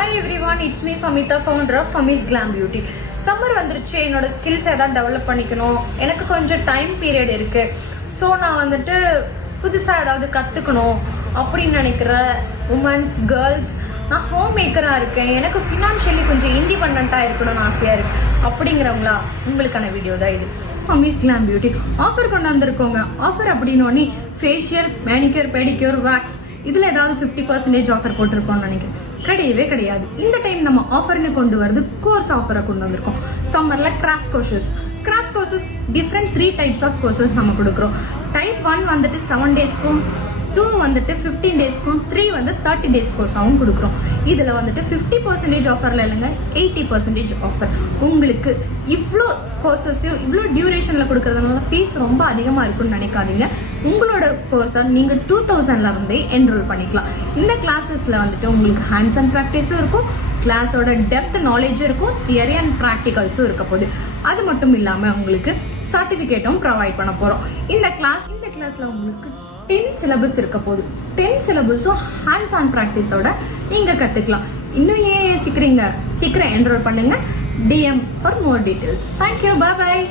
Hi everyone, it's me Famita, founder of Fami's Glam Beauty. Summer வந்துருச்சு, என்னோட skills ஏதாவது develop பண்ணிக்கணும். எனக்கு கொஞ்சம் டைம் பீரியட் இருக்கு. ஸோ நான் வந்துட்டு புதுசா ஏதாவது கத்துக்கணும் அப்படின்னு நினைக்கிற உமன்ஸ், கேர்ள்ஸ், நான் ஹோம் மேக்கரா இருக்கேன், எனக்கு ஃபினான்ஷியலி கொஞ்சம் இண்டிபெண்டா இருக்கணும்னு ஆசையா இருக்கு அப்படிங்கிறவங்களா உங்களுக்கான வீடியோ தான் இது. ஃபமிஸ் கிளாம் பியூட்டி ஆஃபர் கொண்டு வந்திருக்கோங்க. ஆஃபர் அப்படின்னு ஃபேஷியல், மேனிக்யூர், பெடிக்யூர், வேக்ஸ் இதுல ஏதாவது 50% ஆஃபர் போட்டிருக்கோம்னு நினைக்கிறேன். கிடையவே கிடையாது. இந்த டைம் நம்ம ஆஃபர்னு கொண்டு வரது கோர்ஸ் ஆஃபரை கொண்டு வந்திருக்கோம். சம்மர்ல crash courses different 3 types of courses நம்ம கொடுக்குறோம். டைப் 1 வந்துட்டு 7 டேஸ்க்கும், 2 வந்துட்டு 15 டேஸ்க்கும், 3 வந்து 30 டேஸ் கோர்ஸாவும் கொடுக்குறோம். இதுல வந்துட்டு 50% ஆஃபர்ல இல்லைங்க, 80% ஆஃபர். உங்களுக்கு இவ்வளோ கோர்சஸையும் இவ்வளோ டியூரேஷன்ல கொடுக்கறதுனால ஃபீஸ் ரொம்ப அதிகமா இருக்கும்னு நினைக்காதீங்க. உங்களோட பர்சன் நீங்க 2000ல இருந்தே என்ரோல் பண்ணிக்கலாம். இந்த கிளாஸஸ்ல வந்துட்டு உங்களுக்கு ஹேண்ட்ஸ் அண்ட் ப்ராக்டிஸும் இருக்கும், கிளாஸோட டெப்த் நாலேஜ் இருக்கும், தியரி அண்ட் ப்ராக்டிகல்ஸும் இருக்க போகுது. அது மட்டும் இல்லாம உங்களுக்கு சர்டிபிகேட்டும் ப்ரொவைட் பண்ண போறோம். இந்த கிளாஸ்ல உங்களுக்கு 10 சிலபஸ் இருக்க போகுது. 10 சிலபஸும் ஹேண்ட்ஸ் ஆன் ப்ராக்டிஸோட நீங்க கத்துக்கலாம். இன்னும் ஏன் யோசிக்கிறீங்க? சீக்கிரம் என்ரோல் பண்ணுங்க. DM for more details. Thank you. Bye bye.